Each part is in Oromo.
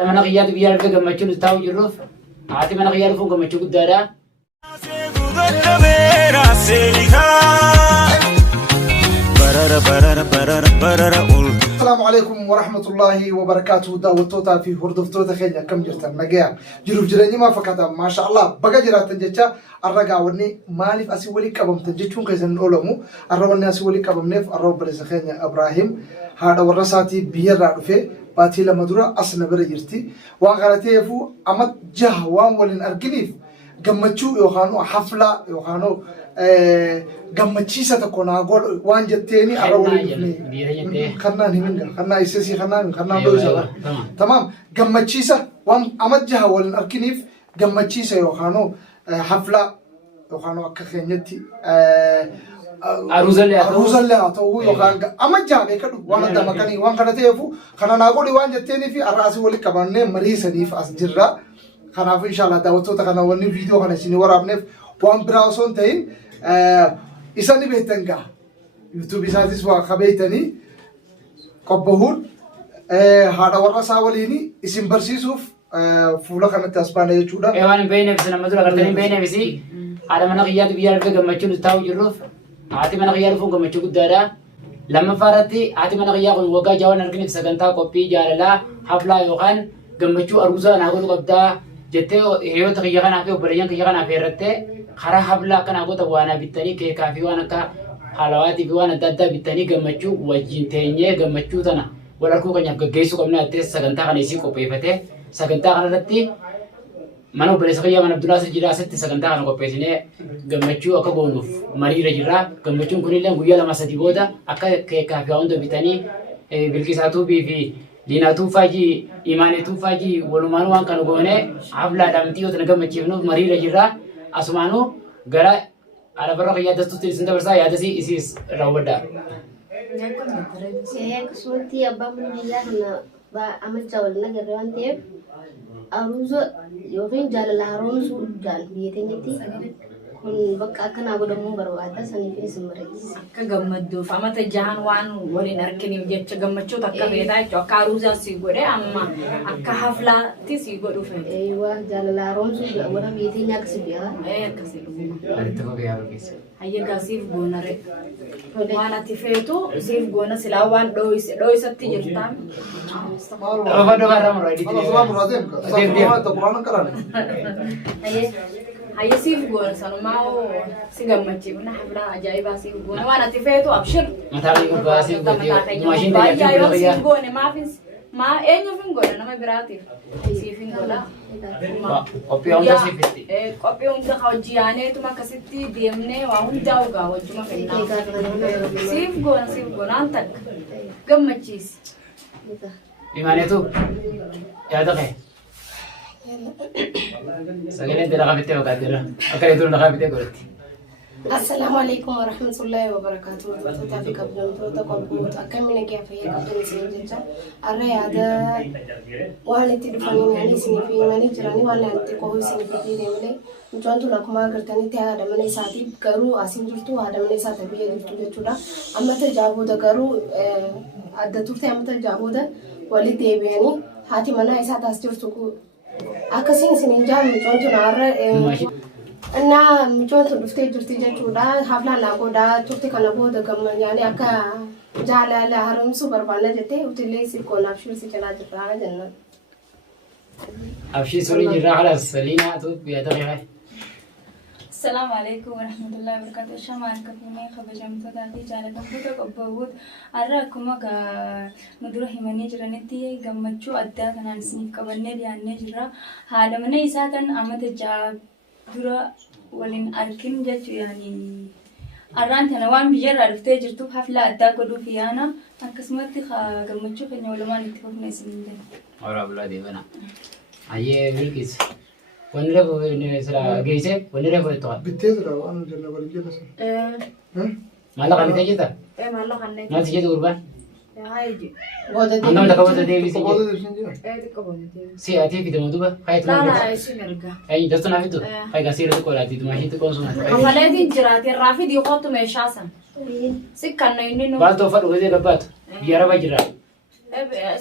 أنا غيّات بيار في جمّتشون استاو جروف عاتي من غيّار فوق جمّتشو قدارا السلام عليكم ورحمة الله وبركاته. داوتوتا في هردفتوتا خيجا كم جرتن نجاح جروف جراني ما فكتا ما شاء الله بقى جرات تنجتا الرجع ورني مالف أسيولي كبم تنجتون كيسن أولمو الرجل أسيولي كبم نف الرجل بريس خيجا إبراهيم هذا ورساتي بير رادفه باتي لما درا أصلا بريجرتي وانغرتي فو أمد جه وان ولين أرجنيف جمتشو يوخانو حفلة يوخانو gammachiisa tokko naa godhu waan jetteeni arra waliin dhufne kannaan himinga kannaa isesii kannaan dho'isa tamam gammachiisa waan amajjaha waliin arkiniif gammachiisa yookaanoo hafla yookaanoo akka keenyatti aruusallee haa ta'uu yookaan amajjaha beekadhu waan adda makanii waan kana ta'eefu kana naa godhi waan jetteeni fi arra asii waliin qabannee mariisaniif as jirra kanaaf inshaallah daawwattoota kana wanni viidiyoo kana isinii waraabneef waan biraa osoo hin ta'in isani beetenga YouTube isaatis waa qabeeytanii qobbohuun haadha warra isaa waliin isin barsiisuuf fuula kanatti as baana jechuudha. Waan beeyne bisna madura gartanii beeyne bisi haadha mana qiyyaatu biyya arga gammachuun taa'u jirruuf haati mana qiyyaa dhufuun gammachuu guddaadha. Lammaffaarratti haati mana qiyyaa kun waggaa jaawwan arginiif sagantaa qophii jaalalaa haflaa yookaan gammachuu arguusaa naa godhu qabdaa jettee hiriyoota qiyya kanaa fi obboleeyyan qiyya kanaa feerrattee karaa hablaa kana goota waan bittanii keekaa fi waan akka halawaatii fi waan adda addaa bittanii gammachuu wajjin teenyee gammachuu tana wal harkuu keenyaaf gaggeessuu qabna jettee sagantaa kana isii qopheeffatee sagantaa kanarratti mana obboleessa qiyyaa mana Abdullaa Sajjidaa asitti sagantaa kana qopheessinee gammachuu akka goonuuf mariirra jirra. Gammachuun kunillee guyyaa lama sadii booda akka keekaa fi hunda bitanii bilqisaatuu fi Liinaatuu faajii imaanituu faajii walumaan waan kana goone haflaadhaan mitiyoota gammachiifnuuf mariirra jirra. Asumaanuu gara alabarra qiyyaa dastuutti isin dabarsaa yaadasii isiis raawwadha. Suurtii abbaan biyyaa kana amachaa wal nagarre waan ta'eef aruusa yookiin jaalala haaromsuu biyya keenyatti kun bakka akkanaa godhamuu barbaada saniif isin mariisiisa. Akka gammadduuf amata jahan waan waliin arkiniif jecha gammachuutu akka beekaa jechuudha. Akka aruusaa sii godhe amma akka haflaatti sii godhuuf. Waan jaalala haaromsuu warra biyya keenya akkasii beekaa. Akkasii dhuguma. Hayyagaa siif goonare. Waan ati feetu siif goona silaa waan dho'isatti jirtaan. Hayya siif goona sanumaa si gammachiifna haflaa ajaa'ibaa siif goona waan ati feetu abshir. Mataa gubbaa siif gootee baay'ee yoo siif goone maafis maa eenyuuf hin goone nama biraatiif siif hin goona. Qophii hunda siifitti. Qophii hunda hojii aaneetuma akkasitti deemnee waa hundaa ogaa wajjuma kennaa. Siif goona aan takka gammachiisi. Imaaneetu yaada kee. Sagalee dira qabittee waqaadira akka reetuun qabittee godhatti. Assalamualaikum warahmatullahi wabarakatuh. Tuta fi kabdamtoota qophoota akkamiin nagaa fayyaa qabdan isin jecha arra yaada waan itti dhufanii yaani isin fi manii jiranii waan itti qo'uu isin fi deemlee mucaan tun akkuma agartanitti haadha mana isaatiif garuu asiin jirtu haadha mana isaati biyya jirtu jechuudha. Ammata jaabota garuu adda turte ammata jaabota walitti deebi'anii haati mana isaa taas jirtu akkasiin isin jaa mucaan tun arra እና ምቾት ዱፍቴ ጅርቲ ጀቹዳ ሀፍላና ጎዳ ቱርቲ ከነቦደ ገመኛኔ አካ ጃላላ ሀረምሱ በርባለ ጀቴ ውትሌ ሲኮና አብሽር ሲጨና ጅራ ጀነ አብሽር ሱሪ ጅራ خلاص ሰሊና ቱ ቢያተሪያ السلام عليكم ورحمة الله وبركاته. شمال كفيني خبجم تداتي جالك بوتا قبوت أراكم كا مدرو همني جرانتي جمّتشو أدّا كنا نسنيف كبرنا ليانة جرا هذا من إساتن أمت جاب درا ولين أركين جتو يعني أران تنوان بيجر عرفتي جرتو حفلة أدّا كدو فيانا أكسمت خا جمّتشو كنا ولما نتفق نسمين ده. أورا بلادي بنا. أيه بيلكيس. ونرى بنسرا جيسة ونرى بنتوه. بتدرى وأنا جل وعلا مالا كان تيجي مالا كان ما تيجي تقربان. هايجي. أنا ولا كبر تدي بيسي. كبر سي أتي في دمودوبا. لا سينرجع. أي دستنا في تو. هاي كسيرة تقولاتي تو ماشي تكون سونا. خلادي جراتي رافي دي قط مشاسن. سكان نينو. بعد توفر وجدي كبات. يارا بجرا.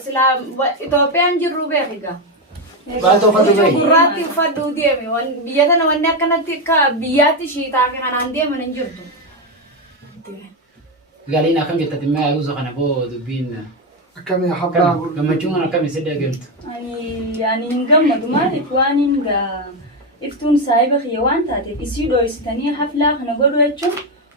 Sila Itoophiyaan jirru beekiga. Baal tokko dubai. Gurraatti uffadhuu deeme. Biyya tana wanni akkanatti akka biyyaatti shiitaa fi kanaan deeman hin jirtu. Galiin akkam jettati mee aruusa kana boo dubbiin. Akkami haflaa Gammachuun kan akkami sidda galtu. Ani hin gammadu maaliif waan hin iftuun saayiba kiyya waan taateef isii dho'isitanii haflaa kana godhu jechuun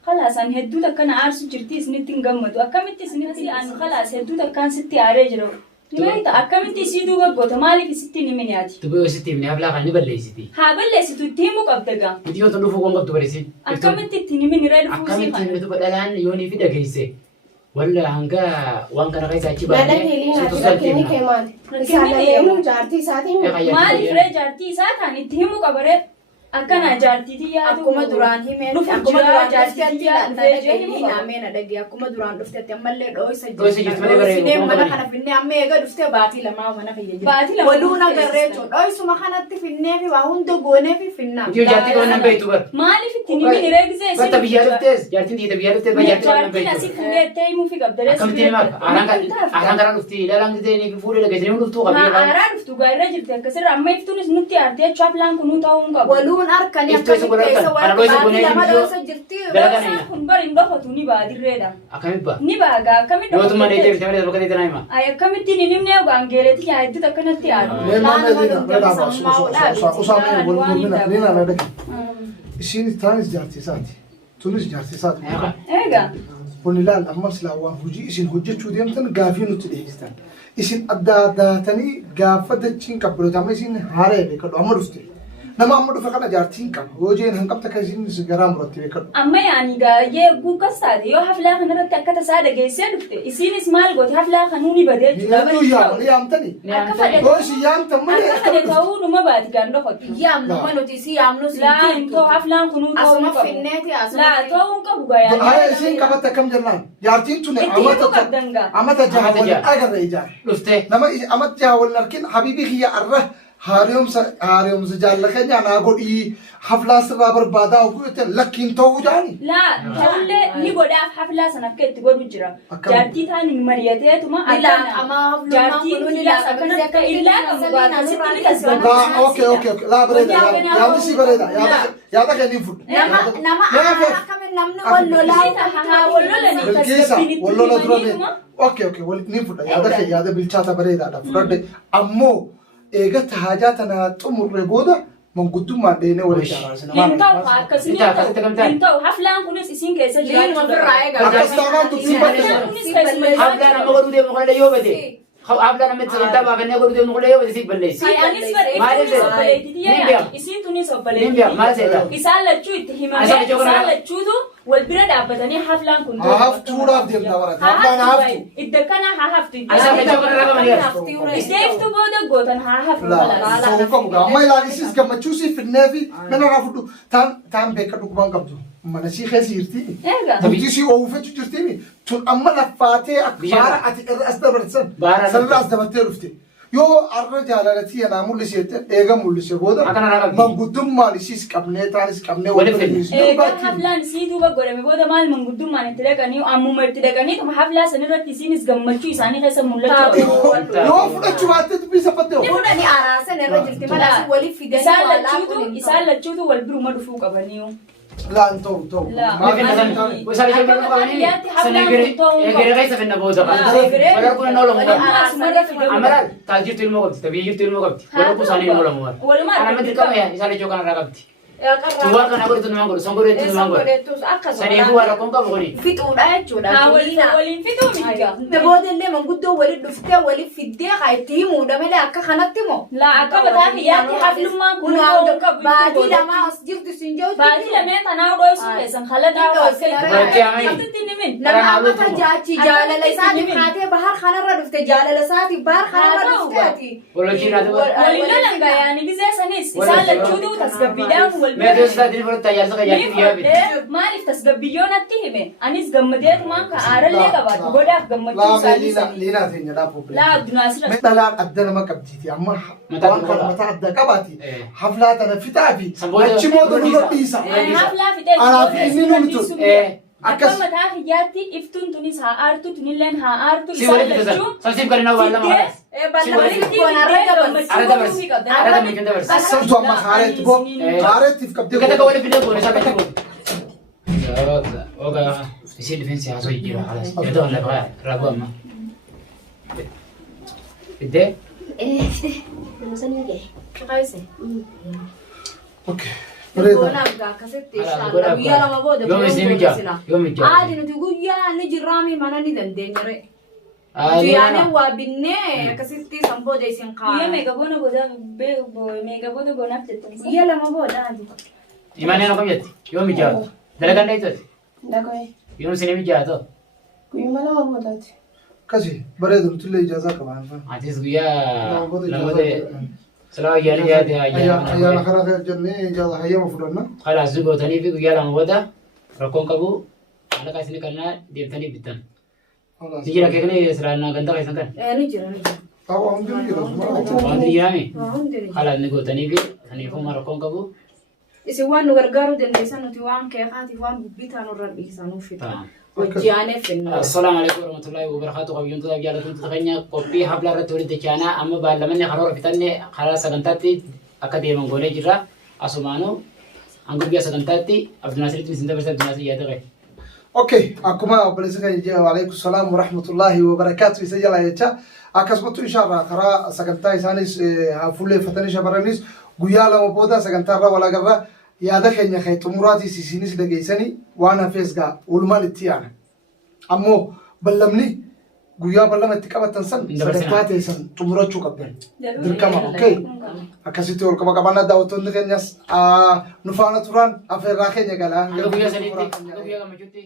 khalaas ani hedduu takkana aarsu jirti isinitti hin gammadu akkamitti isinitti ani khalaas hedduu takkaan sitti aaree jira. Nimeeta akkamitti isii duuba goota maaliif isitti hin himiniyaati? Dubbii isitti himni haflaa kan ni balleessiti. Haa balleessitu itti himuu qabda gaa. Miti yoo ta'u dhufuu waan qabdu barreessin. Akkamitti itti himini ree dhufuu Akkamitti himni tuba dhalaan yoonii fi dhageesse. Walla hanga waan kana keessa achi baanee. Nada keelii naati rakkinni kee maali? Isaan lameenuu jaartii isaatiin maaliif ree jaartii isaa kan itti himuu qaba ree? Akkana jaartiitii yaadu. Akkuma duraan himeen akkuma duraan jaartiitii yaadu naameen adagee akkuma duraan dhuftetti ammallee dhoo'isa jirti. Mana kana finnee amma eega dhuftee baatii lamaa mana fayyadamu. Baatii lamaa waluun agarree jechuudha. Dhoo'isuma kanatti finnee fi waa hunda goonee fi finnaa. Itti jaartii kan nan beektu bar. Maaliif itti himini ree gisee Batta biyyaa dhuftees jaartiin dhiita biyyaa dhuftees jaartii kan nan jaartiin asii beektu. fuudhee itti himuu fi qabda ree. Akkamitti himaaf aaraan kana dhufti ilaalaan gisee ni fuudhee dhageessanii dhuftuu qabii. Aaraan dhuftu gaarree jirti akkasirra amma iftuunis nutti aartee jechuun haflaan kunuu ta'uu hin qabu. Waluun harkanii akkamitti keessa waan baatii lama dhoo'isa jirti. Kun bari hin dhokatu ni baadirreedha. Akkamitti baa? Ni baagaa akkamitti Mootummaa dheedee fi tajaajila bakka ta'e tanaa hima. Ay akkamitti ni nimnee gaangeeleeti yaaddu akkanatti aadu. Isiin taanis jaartii isaati. Tunis jaartii isaati. Eegaa. Kun ilaal ammas laawwan hojii isin hojjechuu deemtan gaafii nutti dhiyeessitan. Isin adda addaatanii gaafa dachiin qabbalootaama isin haaree beekadhu amma dhufte. Nama amma dhufe kana jaartiin qaba. Yoo jeen hanqabta kan isin garaa muratti beekadhu. Amma yaani gaayee guukas taate yoo haflaa kanarratti akka tasaa dhageessee dhufte isiinis maal goote haflaa kanuu ni badee Yaaduu yaamanii yaamtanii. Yoo isin yaamtan malee akka fedhe ta'uu numa baati gaan dhokatu. Yaamnuma nuti si yaamnus Laa hin ta'u haflaan kunuu ta'uu hin asuma qabu. finneeti Laa asuma ta'uu hin qabu gaayaan. Haya isin qabatte akkam jennaan. Jaartiin tun Itti himuu qabdangaa. amata jaha wal agarra ijaar. Dhuftee. Nama amata jaha wal arkin habiibii kiyya arra haaromsa jaallakanya naa godhii haflaa sirraa barbaadaa oguu jettan lakkiin ta'uu jaani. Laa ta'ullee ni godhaaf haflaa sana akka itti godhu jira. Jaartii taan hin mari'ateetuma jaartiin kilaas akkanas akka illaa qabu akkasitti ni tasgabbeessu. Okay. Laa bareeda. Yaadni si bareeda. Yaada kenniin fudhu. nama akkamiin namni wal lolaa Bilkeessa wallola dura beeku. Okay. Niin fudha. Yaada bilchaata bareedaadha. Fudhadhe ammoo eega taajaa tana xumurre booda manguddummaan dheenee wal ijaaraasina. Hin ta'u akkasuma hin ta'u haflaan kunis isin keessa jiraachuu qaba. Akkas taanaan tubsiin balleessa. Haflaan amma godhuu deemu kana yoo bade. Haflaan amma itti sagantaa baafannee godhuu deemu kana yoo bade siif balleessi. Anis bareedduu obboleettii yaa isin tunis obboleettii. Isaan lachuu itti himamee isaan lachuutu wal bira dhaabbatanii haflaan kun haftuudhaaf deemna warra. Haflaan haftu. Idda kana haa haftu. Isaan lachuu kana raqamanii Isteeftu booda gootan haa haftu. Ta'uu qabu. Amma ilaalisiis gammachuu siif finnee fi mana irraa fudhu. Taan beekadhu kubaan qabdu. Mana sii keessa jirti. Bultii sii oowwifachuu jirti. Tun amma laffaatee akka baara ati irra as dabarsan. Sanirra as dabartee dhufte. Yoo arra jaalalatii yanaa mul'isee eega mul'isee booda manguddummaan isiis qabnee taanis qabnee wal eega haflaan sii duuba godhame booda maal manguddummaan itti dhaqanii ammuma itti dhaqanii haflaa sanirratti isiinis gammachuu isaanii keessa mul'achuu yoo fudhachuu baattee dubbii saffattee ni fudhanii araasan irra jirti malaas waliif fidanii isaan lachuutu wal biruma dhufuu qabanii. Laan ta'u. Eegere keessa finna booda wal kun noo lamu amaral taal jirtu ilmoo qabdi tabii jirtu ilmoo qabdi wal kun isaanii ilmoo lamu ana mati qaba yaa isaan ijoo kana qabdi tuwaa kana godhatu nama godhu son godhetu nama godhu saniifuu warra kun qabu kuni fixuudha jechuudha waliin fixuu miti boodallee manguddoo waliin dhuftee waliin fiddee kaa itti himuudha malee akka kanatti moo laa akka bataa kiyyaatti haflummaan kun baatii lamaa as jirtu siin jiru baatii lameen tanaa dho'isu keessan halataa nama amma kan jaachi jaalala isaati kaatee bahar kanarra dhufte jaalala isaati bahar kanarra dhufteeti waliin lolan yaani gisee sanis isaan lachuutu tasgabbiidhaan maaliif tasgabbiyyoon natti hime anis gammadeetumaan ka aarallee qabaatu godhaaf gammachuu isaanii liinaa teenya dhaabuu laa addunaasira dhalaan adda nama qabdiiti amma waan kana mataa adda qabaati haflaa tana fixaa fi achi booda nurra dhiisa haflaa fixee anaaf inni numtu Akkas. Akka mataa kiyyaatti iftuun tunis haa aartu tunilleen haa aartu Si walitti fisan. Sansiif kan inni waan lama haras. Ara dabarsi. Ara dabarsi dabarsi. Santu amma haareetti boo. Haareettiif qabdee. Dukkata ka walitti fidee goone isaa gadi goone. Oga isin difeensi haasoo jijjiirraa halas. Gata walla baqaa raaguu amma. Fiddee. Nama sanii ga'e. Qaayse. Okay. Bareeda. Boonaa akkasitti inshallah guyyaa lama booda Yoom isin mijaa? Yoom mijaa? Aadi nuti guyyaa ni jirraami mana ni dandeenyare. Yaane waa binnee akkasitti san booda isin Guyyaa kaa'aa. meeqa boona boonaaf jettan. Guyyaa lama booda aadi. Imaanee na kam jetti? Yoom mijaa? Dalagaan dheeytooti? Dakoe. Yoom isin mijaa ta'u? Guyyuma lama boodaati. Kasi bareeda nutullee ijaazaa qabaan. Atis guyyaa lamate silaa ayyaana yaade Ayyaana kana jennee ijaaza hayyama fudhanna. Khalaas gootanii fi guyyaa lama booda rakkoon qabu maallaqa isin kannaa deemtanii bittan. Ni jira keekni silaannaa ganda keessan kan? Ni jira ni jira. Taa'u hundi ni jira. Wanti ni jiraami? Waa hundi ni jira. Khalaas ni gootanii fi saniifuma rakkoon qabu. Isin waan nu gargaaruu dandeessan nuti waan keekaatiif waan bibbitaa nurra dhiisanuuf fita. Hojjaanee finna. Assalamu alaikum warahmatullahi wabarakatuh. Qabiyyuun tuuta jaalatuun tuuta keenya qophii habla irratti walitti chaanaa amma baallamanni karoora fitanne karaa sagantaatti akka deeman goonee jirra. Asumaanuu hanga guyyaa sagantaatti Abdunaasiritti isin dabarsa Abdunaasir yaada qabe. Okay, akkuma obboleessa keenya jedha waalaikum salaam wa rahmatullahi wa barakaatu isa jala jecha akkasumatti inshallah karaa sagantaa isaanis fuulleeffatanii shabaranis guyyaa lama booda sagantaa irraa wal agarra yaada keenya kee xumuraatis isinis dhageessanii waan hafees gaa walumaan itti yaana. Ammoo ballamni guyyaa ballama itti qabatan san sagantaa teessan xumurachuu qabdan. Dirqama okay. Akkasitti ol qaba qabannaa daawwattoonni keenyas nu faana turan afeerraa keenya galaa. Guyyaa sadiitti guyyaa gammachuutti.